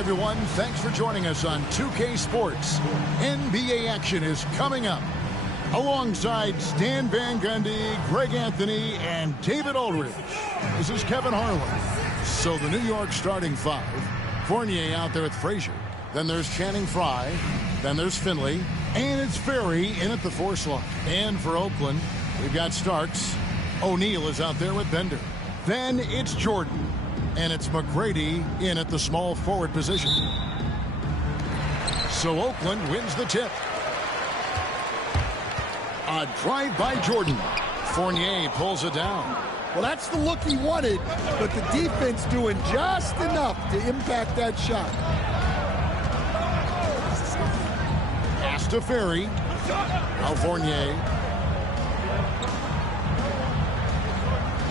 everyone. Thanks for joining us on 2K Sports. NBA action is coming up. Alongside Stan Van Gundy, Greg Anthony, and David Aldridge. This is Kevin Harlan. So the New York starting five. Fournier out there with Frazier. Then there's Channing Frye. Then there's Finley. And it's Ferry in at the 4 slot. And for Oakland, we've got Starks. O'Neal is out there with Bender. Then it's Jordan. And it's McGrady in at the small forward position. So Oakland wins the tip. A drive by Jordan. Fournier pulls it down. Well, that's the look he wanted, but the defense doing just enough to impact that shot. Pass to Ferry. Now Fournier.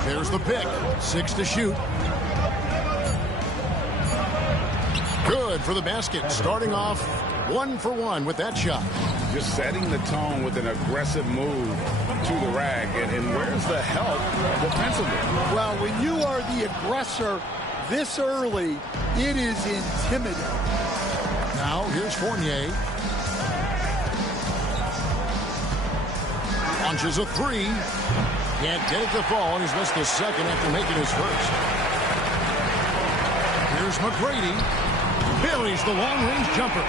There's the pick. 6 to shoot. Good for the basket. Starting off 1 for 1 with that shot. Just setting the tone with an aggressive move to the rack. And where's the help defensively? Well, when you are the aggressor this early, it is intimidating. Now here's Fournier. Launches a 3. Can't get it to fall, and he's missed the second after making his first. Here's McGrady. Buries the long-range jumper.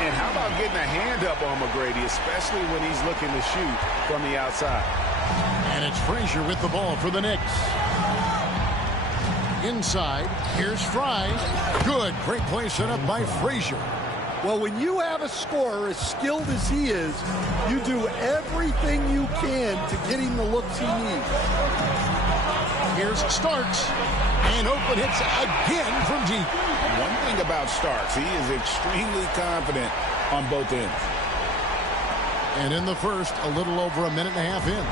And how about getting a hand up on McGrady, especially when he's looking to shoot from the outside. And it's Frazier with the ball for the Knicks. Inside, here's Frye. Good, great play set up by Frazier. Well, when you have a scorer as skilled as he is, you do everything you can to get him the looks he needs. Here's Starks. And Oakland hits again from deep. One thing about Starks, he is extremely confident on both ends. And in the first, a little over a minute and a half in.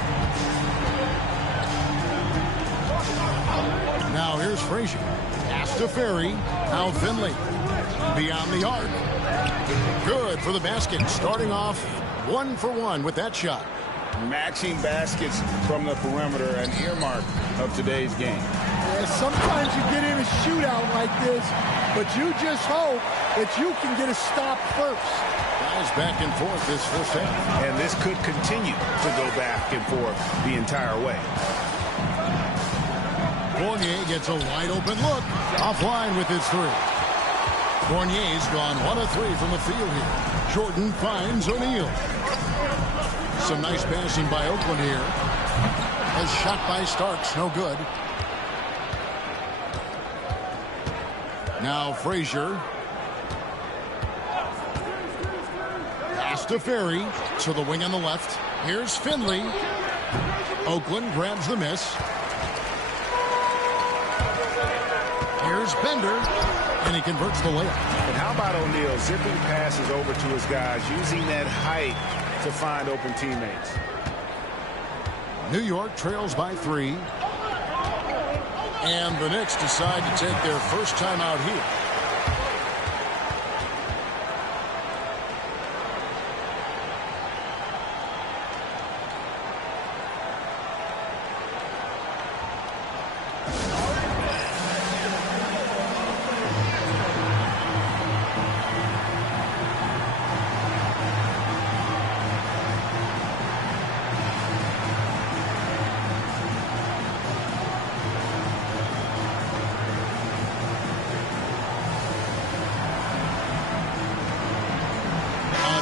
Now here's Frazier. Pass to Ferry. Now Finley. Beyond the arc. Good for the basket. Starting off 1 for 1 with that shot. Matching baskets from the perimeter, an earmark of today's game. Yeah, sometimes you get in a shootout like this, but you just hope that you can get a stop first. Guys back and forth this first half. And this could continue to go back and forth the entire way. Fournier gets a wide open look. Offline with his 3. Fournier's gone 1 of 3 from the field here. Jordan finds O'Neal. Some nice passing by Oakland here. A shot by Starks, no good. Now Frazier. Pass to Ferry. To the wing on the left. Here's Finley. Oakland grabs the miss. Here's Bender. And he converts the layup. And how about O'Neal zipping passes over to his guys, using that height to find open teammates. New York trails by 3. And the Knicks decide to take their first time out here.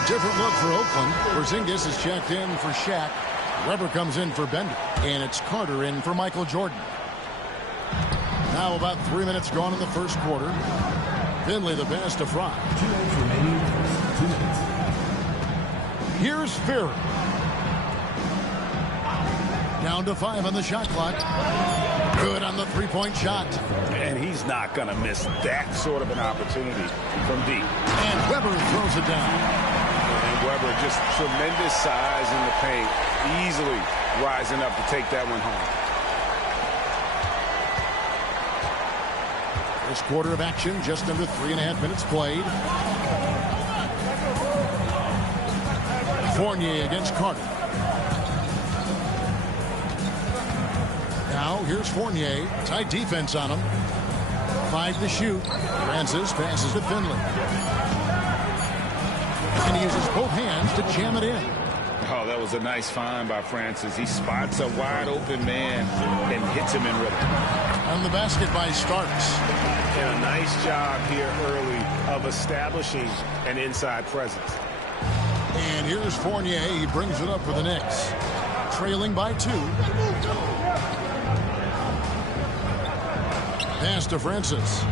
Different look for Oakland. Porzingis is checked in for Shaq. Webber comes in for Bender. And it's Carter in for Michael Jordan. Now about 3 minutes gone in the first quarter. Finley the pass to Frye. 2 minutes remaining. 2 minutes. Here's Ferry. Down to 5 on the shot clock. Good on the 3-point shot. And he's not going to miss that sort of an opportunity from deep. And Webber throws it down. Webber, just tremendous size in the paint, easily rising up to take that one home. First quarter of action, just under 3.5 minutes played. Fournier against Carter. Now here's Fournier, tight defense on him. 5 to shoot. Francis passes to Finley. And he uses both hands to jam it in. Oh, that was a nice find by Francis. He spots a wide open man and hits him in rhythm. And the basket by Starks. And a nice job here early of establishing an inside presence. And here's Fournier. He brings it up for the Knicks. Trailing by 2. Pass to Francis.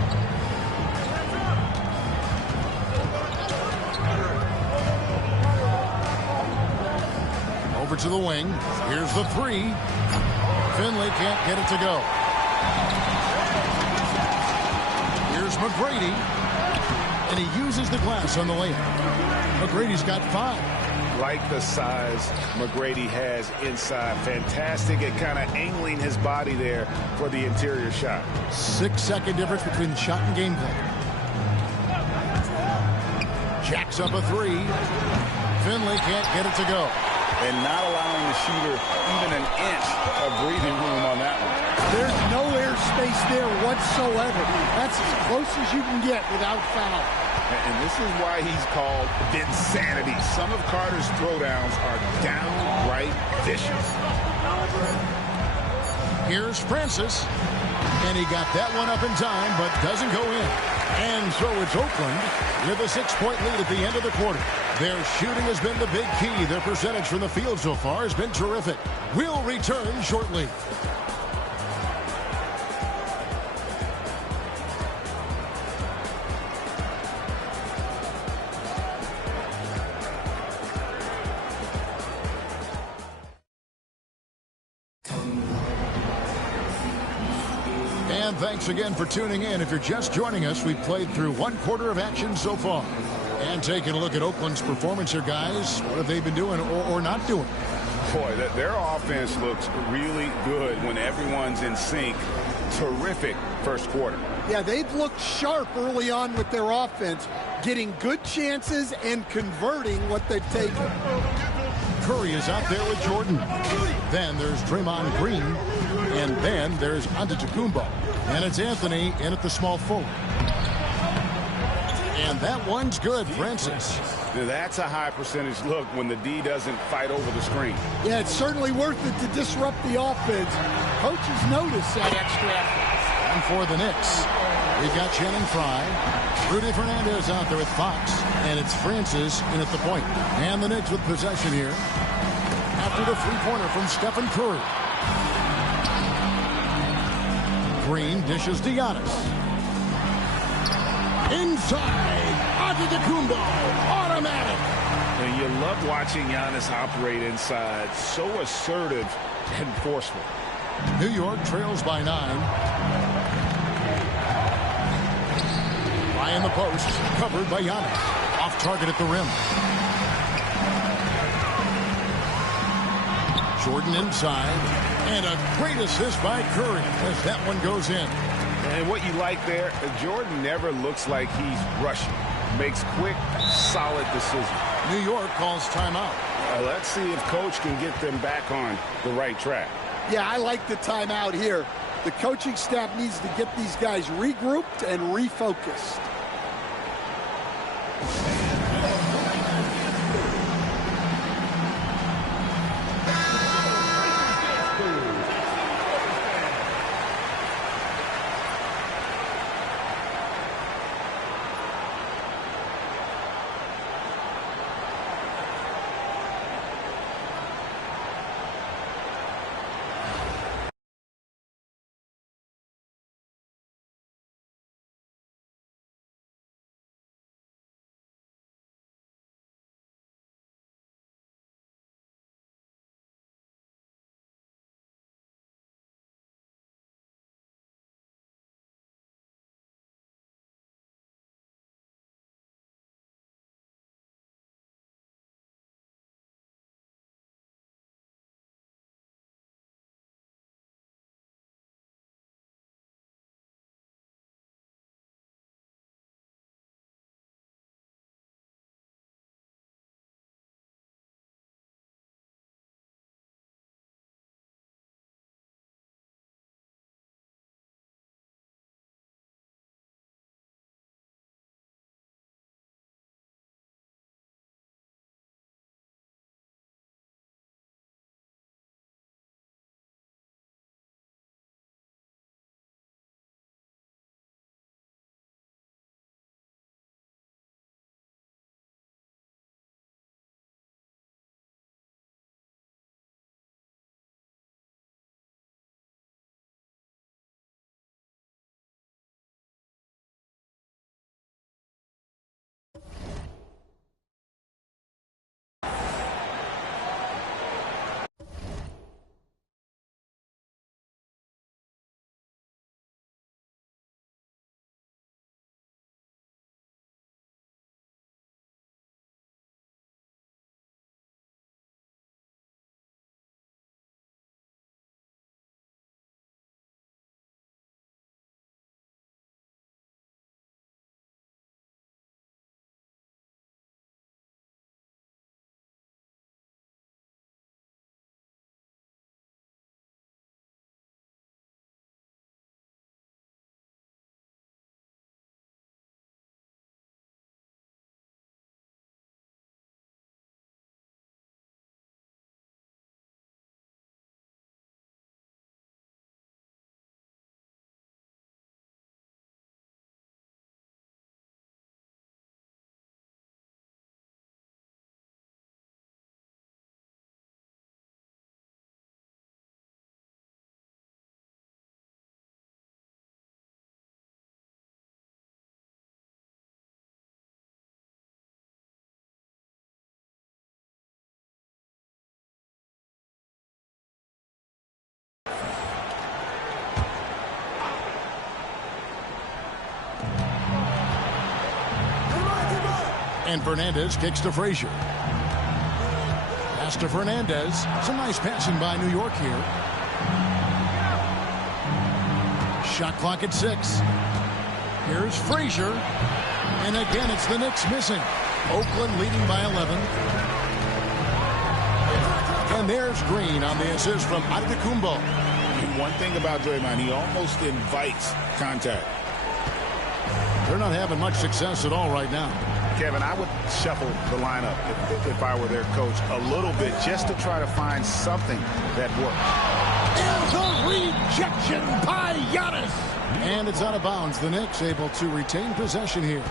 Over to the wing. Here's the 3. Finley can't get it to go. Here's McGrady. And he uses the glass on the layup. McGrady's got 5. Like the size McGrady has inside. Fantastic at kind of angling his body there for the interior shot. 6-second difference between shot and gameplay. Jacks up a 3. Finley can't get it to go. And not allowing the shooter even an inch of breathing room on that one. There's no airspace there whatsoever. That's as close as you can get without foul. And this is why he's called Vinsanity. Some of Carter's throwdowns are downright vicious. Here's Francis. And he got that one up in time, but doesn't go in. And so it's Oakland with a 6-point lead at the end of the quarter. Their shooting has been the big key. Their percentage from the field so far has been terrific. We'll return shortly. And thanks again for tuning in. If you're just joining us, we've played through 1 quarter of action so far. And taking a look at Oakland's performance here, guys. What have they been doing or not doing? Boy, their offense looks really good when everyone's in sync. Terrific first quarter. Yeah, they've looked sharp early on with their offense, getting good chances and converting what they've taken. Curry is out there with Jordan. Then there's Draymond Green. And then there's Antetokounmpo. And it's Anthony in at the small forward. And that one's good, Francis. Now that's a high percentage look when the D doesn't fight over the screen. Yeah, it's certainly worth it to disrupt the offense. Coaches notice that extra effort. And for the Knicks, we've got Channing Frye. Rudy Fernandez out there with Fox. And it's Francis in at the point. And the Knicks with possession here. After the 3-pointer from Stephen Curry. Green dishes to Giannis. Inside, Antetokounmpo, automatic. And you love watching Giannis operate inside. So assertive and forceful. New York trails by 9. High in the post, covered by Giannis. Off target at the rim. Jordan inside. And a great assist by Curry as that one goes in. And what you like there, Jordan never looks like he's rushing. Makes quick, solid decisions. New York calls timeout. Let's see if Coach can get them back on the right track. Yeah, I like the timeout here. The coaching staff needs to get these guys regrouped and refocused. And Fernandez kicks to Frazier. Pass to Fernandez. Some nice passing by New York here. Shot clock at 6. Here's Frazier. And again, it's the Knicks missing. Oakland leading by 11. And there's Green on the assist from Antetokounmpo. One thing about Draymond, he almost invites contact. They're not having much success at all right now. Kevin, I would shuffle the lineup if I were their coach a little bit just to try to find something that works. There's a rejection by Giannis. And it's out of bounds. The Knicks able to retain possession here.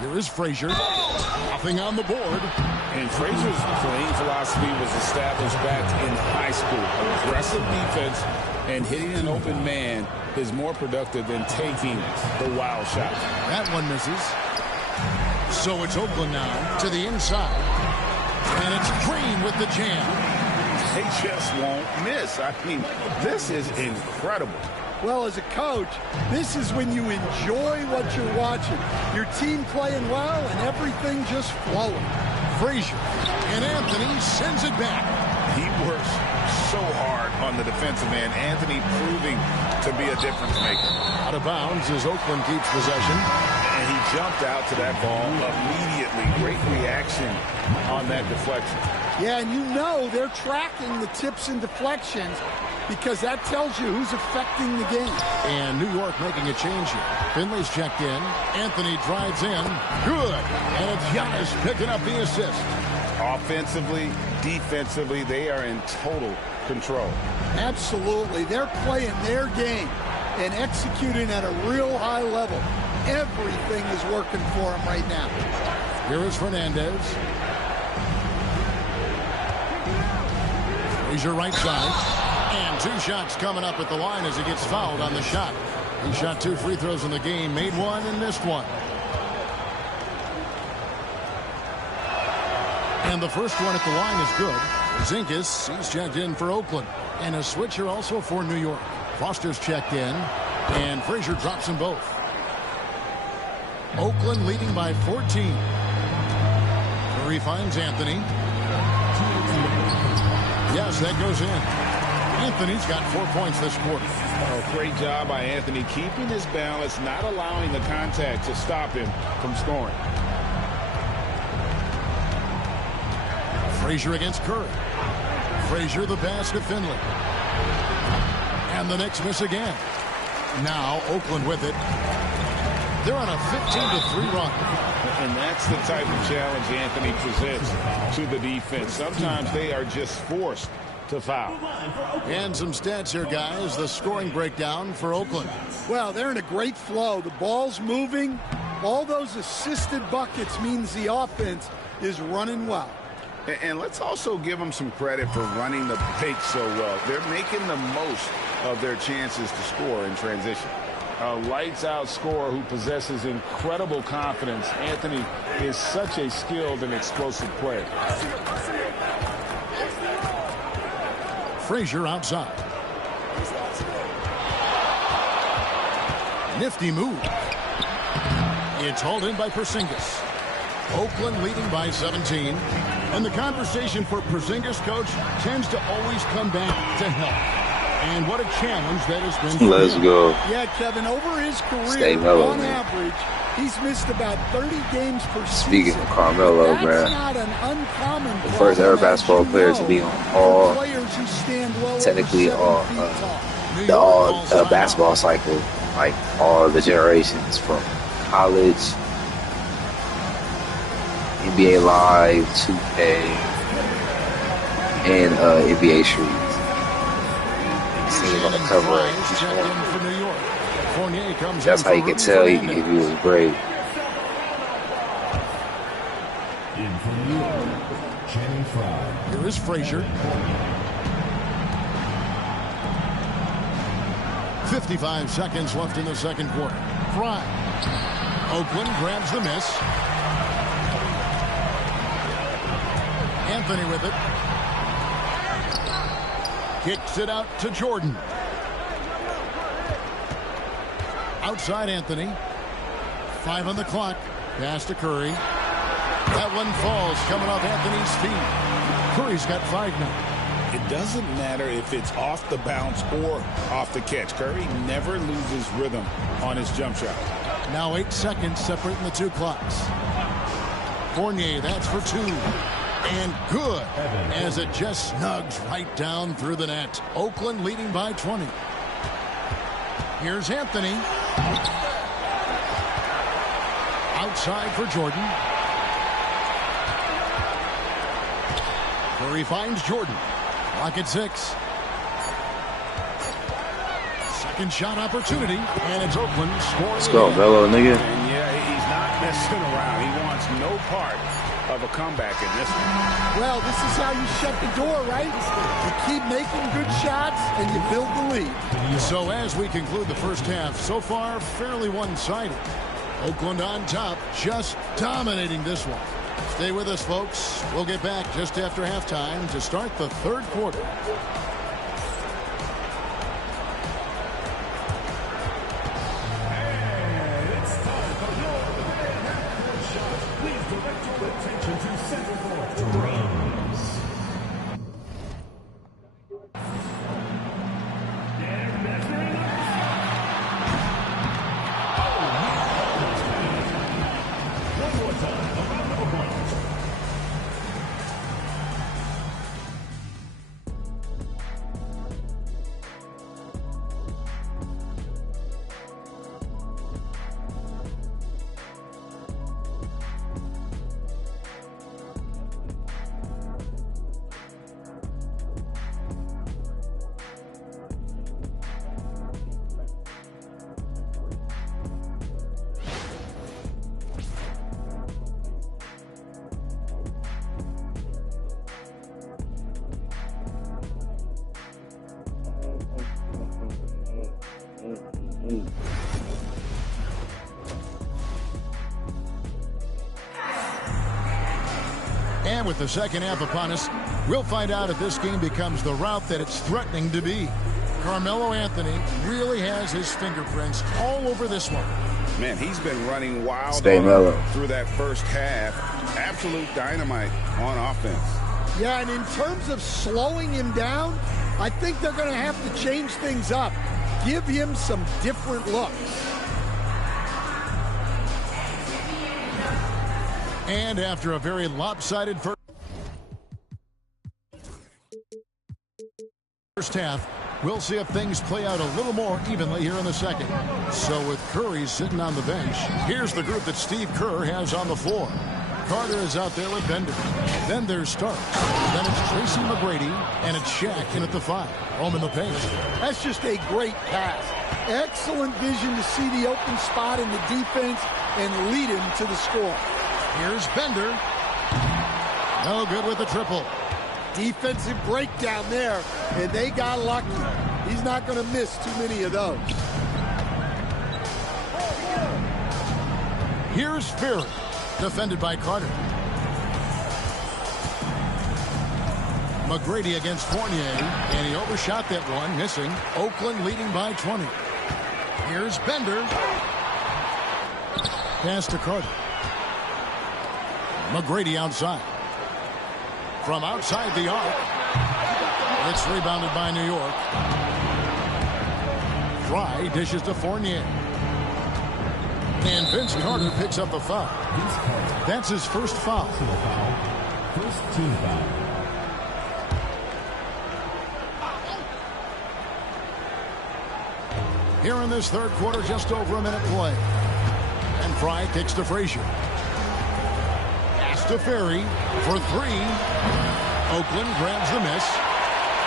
Here is Frazier. Nothing on the board. And Frazier's playing philosophy was established back in high school. Aggressive defense and hitting an open man is more productive than taking the wild shot. That one misses. So it's Oakland now to the inside. And it's Green with the jam. They just won't miss. I mean, this is incredible. Well, as a coach, this is when you enjoy what you're watching. Your team playing well and everything just flowing. Frazier. And Anthony sends it back. He works so hard on the defensive end. Anthony proving to be a difference maker. Out of bounds as Oakland keeps possession. And he jumped out to that ball immediately. Great reaction on that deflection. Yeah, and you know they're tracking the tips and deflections because that tells you who's affecting the game. And New York making a change here. Finley's checked in. Anthony drives in. Good. And it's Giannis picking up the assist. Offensively, defensively, they are in total control. Absolutely. They're playing their game and executing at a real high level. Everything is working for them right now. Here is Fernandez. Frazier right side. And 2 shots coming up at the line as he gets fouled on the shot. He shot 2 free throws in the game, made 1 and missed 1. And the first one at the line is good. Porzingis, he's checked in for Oakland. And a switcher also for New York. Foster's checked in. And Frazier drops them both. Oakland leading by 14. Curry finds Anthony. Yes, that goes in. Anthony's got 4 points this quarter. Oh, great job by Anthony keeping his balance, not allowing the contact to stop him from scoring. Frazier against Curry. Frazier the pass to Finley. And the Knicks miss again. Now Oakland with it. They're on a 15-3 run. And that's the type of challenge Anthony presents to the defense. Sometimes they are just forced to foul. And some stats here, guys. The scoring breakdown for Oakland. Well, they're in a great flow. The ball's moving. All those assisted buckets means the offense is running well. And let's also give them some credit for running the pace so well. They're making the most of their chances to score in transition. A lights-out scorer who possesses incredible confidence. Anthony is such a skilled and explosive player. Frazier outside. Nifty move. It's hauled in by Porzingis. Oakland leading by 17. And the conversation for Porzingis, coach, tends to always come back to health. And what a challenge that has been. Let's go. Yeah, Kevin, over his Stay career, mellow, on man. average, he's missed about 30 games per Speaking season. of Carmelo, That's man, not an uncommon the first ever basketball player to be on all, players who stand well technically over 7 all, feet tall. New the York all calls timeout. basketball cycle, like all the generations from college, NBA Live, 2K, and NBA Street. Seen him on the cover of Drives, each checked one. in for New York. Fournier comes That's in how for you can Rudy tell if Fernandez. he was great. In from New York, Channing Frye. Here is Frazier. 55 seconds left in the second quarter. Fry. Oakland grabs the miss. Anthony with it. Kicks it out to Jordan. Outside Anthony. 5 on the clock. Pass to Curry. That one falls coming off Anthony's feet. Curry's got 5 now. It doesn't matter if it's off the bounce or off the catch. Curry never loses rhythm on his jump shot. Now 8 seconds separating the 2 clocks. Fournier, that's for 2. And good, as it just snugs right down through the net. Oakland leading by 20. Here's Anthony. Outside for Jordan. Curry finds Jordan. Clock at 6. Second shot opportunity, and it's Oakland scoring. Let's go, Melo, nigga. And yeah, he's not messing around. He wants no part of a comeback in this one. Well, this is how you shut the door, right? You keep making good shots, and you build the lead. So as we conclude the first half, so far fairly one-sided. Oakland on top, just dominating this one. Stay with us, folks. We'll get back just after halftime to start the third quarter. And with the second half upon us, we'll find out if this game becomes the route that it's threatening to be. Carmelo Anthony really has his fingerprints all over this one. Man, he's been running wild through that first half. Absolute dynamite on offense. Yeah, and in terms of slowing him down, I think they're going to have to change things up. Give him some different looks. And after a very lopsided first half, we'll see if things play out a little more evenly here in the second. So with Curry sitting on the bench, here's the group that Steve Kerr has on the floor. Carter is out there with Bender. Then there's Starks. Then it's Tracy McGrady, and it's Shaq in at the 5. Home in the paint. That's just a great pass. Excellent vision to see the open spot in the defense and lead him to the score. Here's Bender. No good with the triple. Defensive breakdown there, and they got lucky. He's not going to miss too many of those. Here's Ferry, defended by Carter. McGrady against Fournier, and he overshot that one, missing. Oakland leading by 20. Here's Bender. Pass to Carter. McGrady outside. From outside the arc. It's rebounded by New York. Fry dishes to Fournier. And Vince Carter picks up a foul. That's his first foul. First team foul. Here in this third quarter, just over a minute play. And Fry kicks to Frazier. Pass to Ferry for 3. Oakland grabs the miss.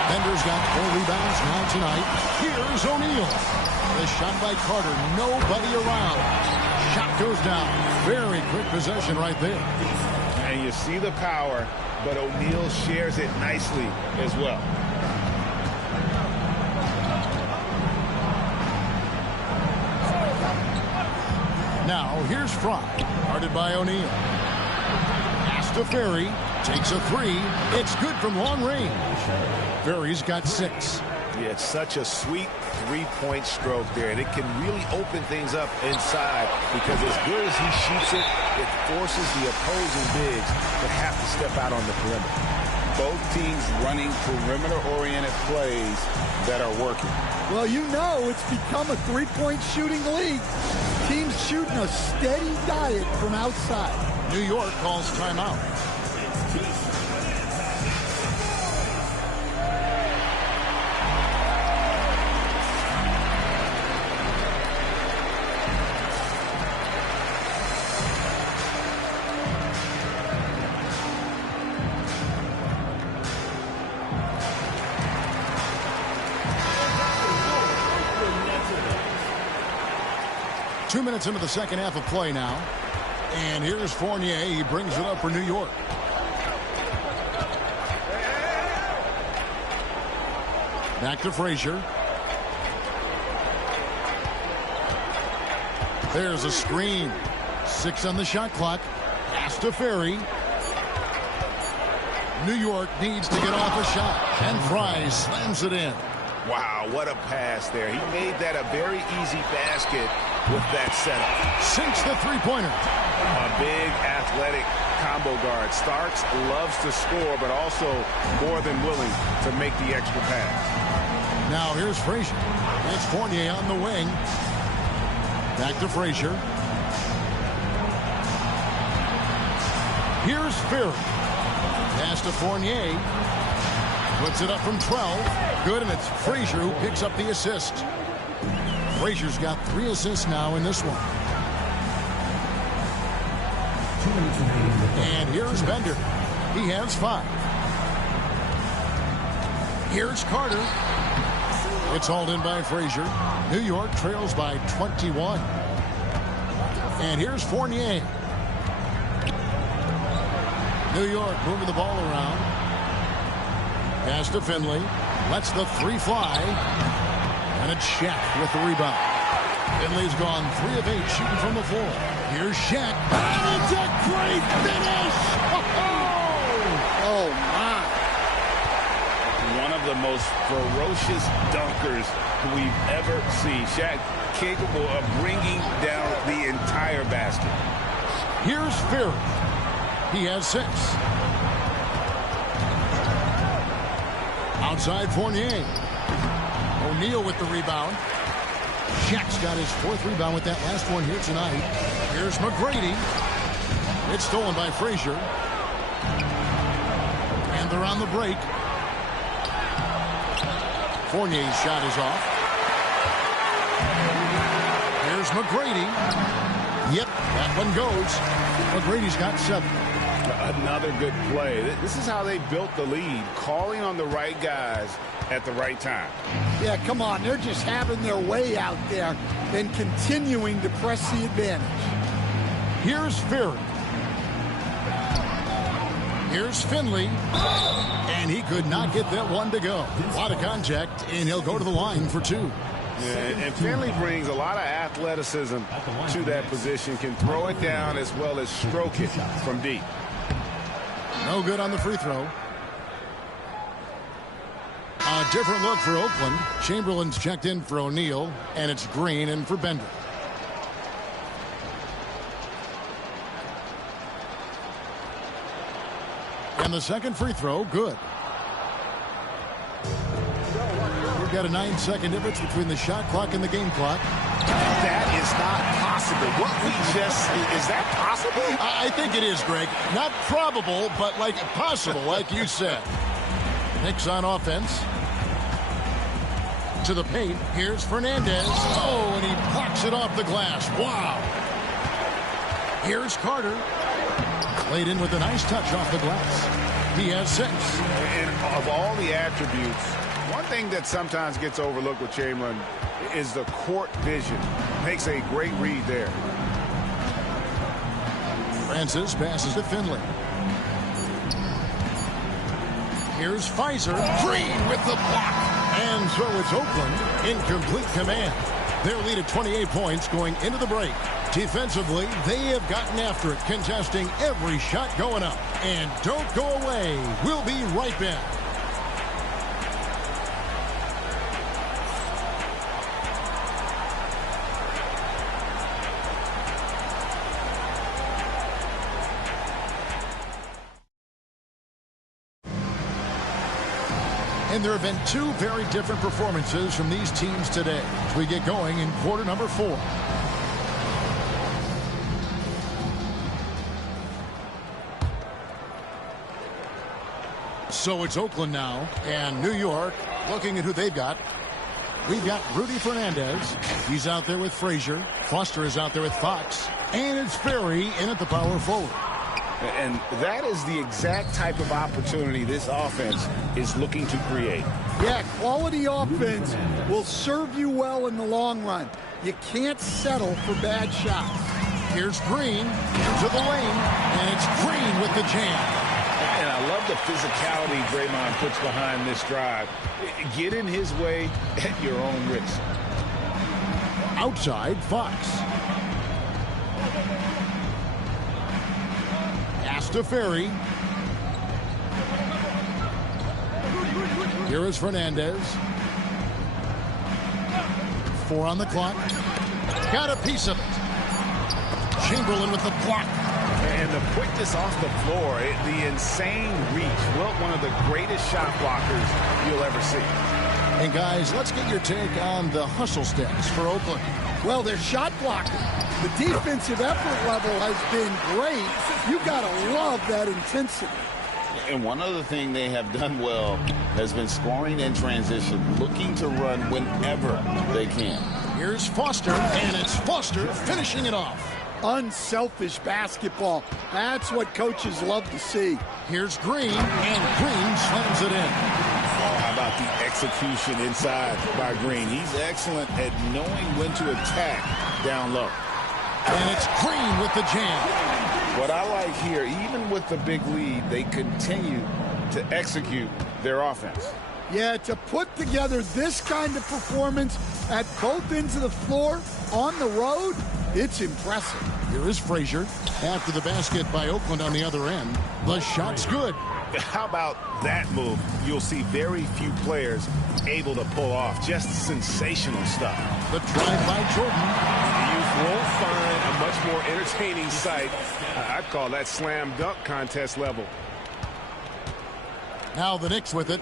Bender's got 4 rebounds now tonight. Here's O'Neal. The shot by Carter. Nobody around. Shot goes down. Very quick possession right there. And you see the power, but O'Neal shares it nicely as well. Now, here's Fry, guarded by O'Neal. Pass to Ferry. Takes a three. It's good from long range. Ferry's got 6. Yeah, it's such a sweet three-point stroke there, and it can really open things up inside because as good as he shoots it, it forces the opposing bigs to have to step out on the perimeter. Both teams running perimeter-oriented plays that are working. Well, you know it's become a three-point shooting league. Teams shooting a steady diet from outside. New York calls timeout. Two minutes into the second half of play now. And here's Fournier. He brings it up for New York. Back to Frazier. There's a screen. 6 on the shot clock. Pass to Ferry. New York needs to get off a shot. And Fry slams it in. Wow, what a pass there. He made that a very easy basket with that setup. Sinks the three-pointer. A big athletic combo guard. Starks loves to score, but also more than willing to make the extra pass. Now here's Frazier. It's Fournier on the wing. Back to Frazier. Here's Ferry. Pass to Fournier. Puts it up from 12. Good, and it's Frazier who picks up the assist. Frazier's got 3 assists now in this one. And here's Bender. He has 5. Here's Carter. It's hauled in by Frazier. New York trails by 21. And here's Fournier. New York moving the ball around. Pass to Finley. Lets the 3 fly. And it's Shaq with the rebound. Finley's gone 3 of 8 shooting from the floor. Here's Shaq. And it's a great finish! Oh, my. One of the most ferocious dunkers we've ever seen. Shaq capable of bringing down the entire basket. Here's Ferry. He has 6. Outside Fournier. O'Neal with the rebound. Shaq's got his 4th rebound with that last one here tonight. Here's McGrady. It's stolen by Frazier. And they're on the break. Fournier's shot is off. Here's McGrady. Yep, that one goes. McGrady's got 7. Another good play. This is how they built the lead, calling on the right guys at the right time. Yeah, come on. They're just having their way out there and continuing to press the advantage. Here's Ferry. Here's Finley. And he could not get that one to go. A lot of contact, and he'll go to the line for 2. Yeah, and Finley brings a lot of athleticism to that position, can throw it down as well as stroke it from deep. No good on the free throw. A different look for Oakland. Chamberlain's checked in for O'Neal, and it's Green in for Bender. And the second free throw, good. We've got a 9-second difference between the shot clock and the game clock. That is not possible. What we just, is that possible? I think it is, Greg. Not probable, but like possible, like you said. Knicks on offense. To the paint. Here's Fernandez. Oh, and he blocks it off the glass. Wow. Here's Carter. Laid in with a nice touch off the glass. He has 6. And of all the attributes, one thing that sometimes gets overlooked with Chamberlain is the court vision. Makes a great read there. Francis passes to Finley. Here's Pfizer. Green with the block. And so it's Oakland in complete command. Their lead at 28 points going into the break. Defensively, they have gotten after it, contesting every shot going up. And don't go away. We'll be right back. And there have been two very different performances from these teams today as we get going in quarter number 4. So it's Oakland now, and New York looking at who they've got. We've got Rudy Fernandez. He's out there with Frazier. Foster is out there with Fox. And it's Ferry in at the power forward. And that is the exact type of opportunity this offense is looking to create. Yeah, quality offense will serve you well in the long run. You can't settle for bad shots. Here's Green into the lane, and it's Green with the jam. And I love the physicality Draymond puts behind this drive. Get in his way at your own risk. Outside, Fox. Pass to Ferry. Here is Fernandez. 4 on the clock. Got a piece of it. Chamberlain with the block. And the quickness off the floor, the insane reach. Well, one of the greatest shot blockers you'll ever see. And guys, let's get your take on the hustle stats for Oakland. Well, they're shot blocking. The defensive effort level has been great. You got to love that intensity. And one other thing they have done well has been scoring in transition, looking to run whenever they can. Here's Foster, and it's Foster finishing it off. Unselfish basketball. That's what coaches love to see. Here's Green, and Green slams it in. How about the execution inside by Green? He's excellent at knowing when to attack down low. And it's Green with the jam. What I like here, even with the big lead, they continue to execute their offense. Yeah, to put together this kind of performance at both ends of the floor on the road, it's impressive. Here is Frazier. After the basket by Oakland on the other end, the shot's good. How about that move? You'll see very few players able to pull off. Just sensational stuff. The drive by Jordan. You won't find a much more entertaining sight. I'd call that slam dunk contest level. Now the Knicks with it.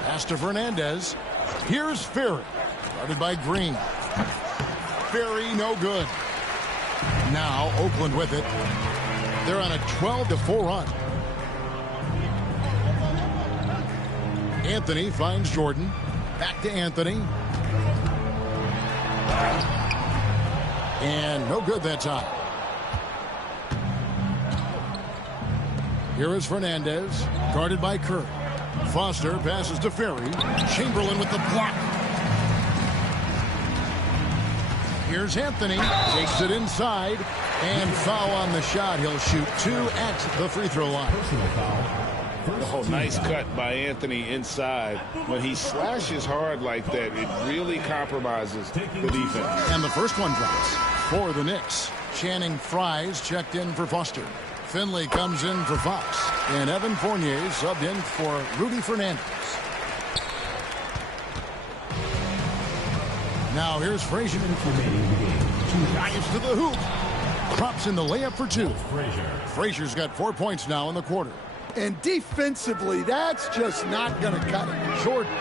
Pass to Fernandez. Here's Ferry. Guarded by Green. Ferry no good. Now Oakland with it. They're on a 12-4 run. Anthony finds Jordan. Back to Anthony. And no good that time. Here is Fernandez. Guarded by Kerr. Foster passes to Ferry. Chamberlain with the block. Here's Anthony. Takes it inside. And foul on the shot. He'll shoot 2 at the free throw line. Oh, nice cut by Anthony inside. When he slashes hard like that, it really compromises the defense. And the first one drops for the Knicks. Channing Frye's checked in for Foster. Finley comes in for Fox. And Evan Fournier subbed in for Rudy Fernandez. Now here's Frazier. Drives to the hoop. Drops in the layup for 2. Frazier's got 4 points now in the quarter. And defensively, that's just not going to cut it. Jordan.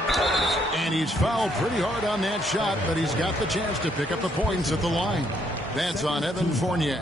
And he's fouled pretty hard on that shot, but he's got the chance to pick up the points at the line. That's on Evan Fournier.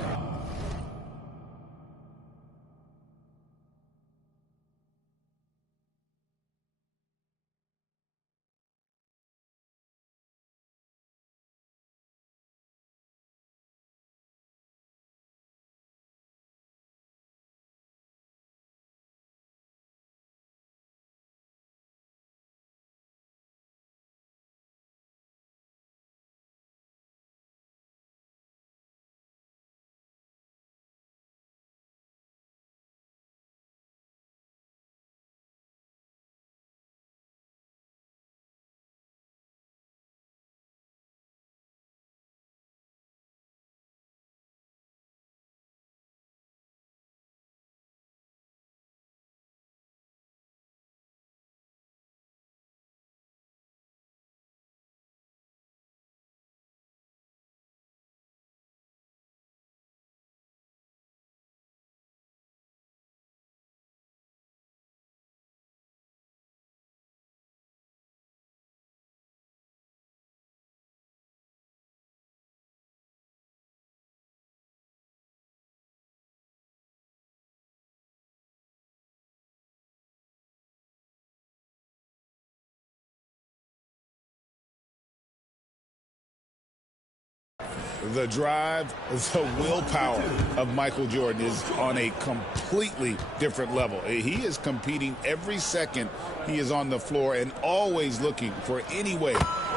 The drive, the willpower of Michael Jordan is on a completely different level. He is competing every second he is on the floor and always looking for any way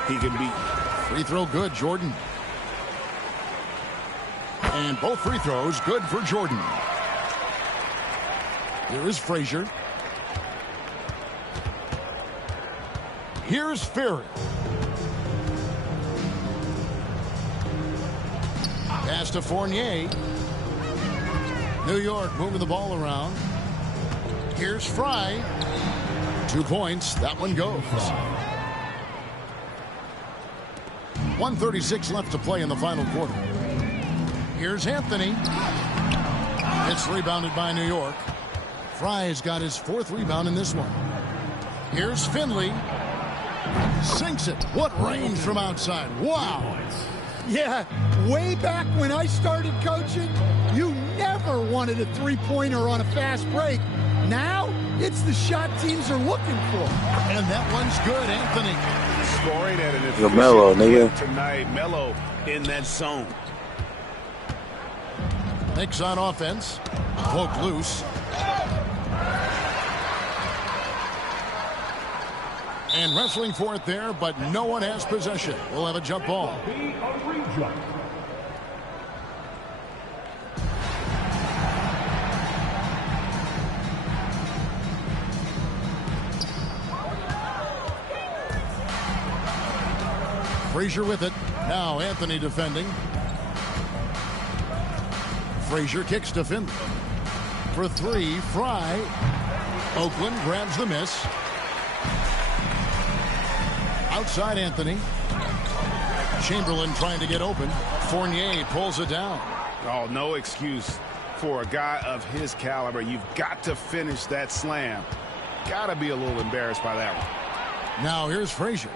he can beat. Free throw good, Jordan. And both free throws good for Jordan. Here is Frazier. Here's Ferry. Pass to Fournier. New York moving the ball around. Here's Fry. 2 points. That one goes. 1:36 left to play in the final quarter. Here's Anthony. It's rebounded by New York. Fry's got his 4th rebound in this one. Here's Finley. Sinks it. What range from outside. Wow. Yeah, way back when I started coaching, you never wanted a three-pointer on a fast break. Now, it's the shot teams are looking for. And that one's good, Anthony. Scoring at an Yo, Melo, nigga. tonight. Melo in that zone. Knicks on offense. Poke loose. And wrestling for it there, but no one has possession. We'll have a jump ball. Frazier with it. Now Anthony defending. Frazier kicks to Finley. For 3, Fry. Oakland grabs the miss. Outside Anthony. Chamberlain trying to get open. Fournier pulls it down. Oh, no excuse for a guy of his caliber. You've got to finish that slam. Got to be a little embarrassed by that one. Now here's Frazier.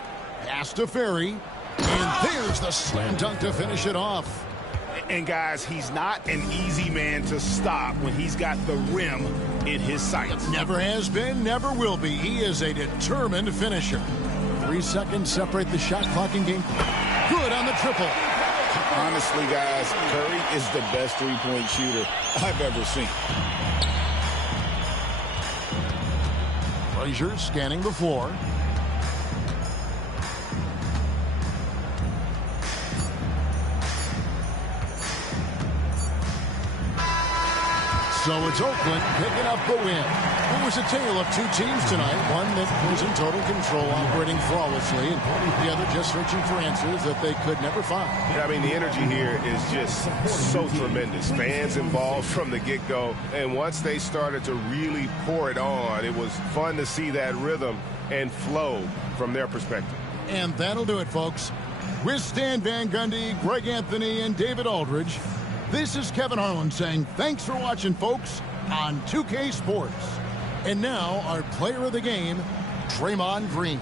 Pass to Ferry. And there's the slam dunk to finish it off. And guys, he's not an easy man to stop when he's got the rim in his sights. Never has been, never will be. He is a determined finisher. 3 seconds separate the shot clock in game. Good on the triple. Honestly, guys, Curry is the best three-point shooter I've ever seen. Frazier scanning the floor. So it's Oakland picking up the win. It was a tale of 2 teams tonight. One that was in total control, operating flawlessly, and the other just searching for answers that they could never find. I mean, the energy here is just so tremendous. Fans involved from the get-go. And once they started to really pour it on, it was fun to see that rhythm and flow from their perspective. And that'll do it, folks. With Stan Van Gundy, Greg Anthony, and David Aldridge, this is Kevin Harlan saying thanks for watching, folks, on 2K Sports. And now, our player of the game, Draymond Green.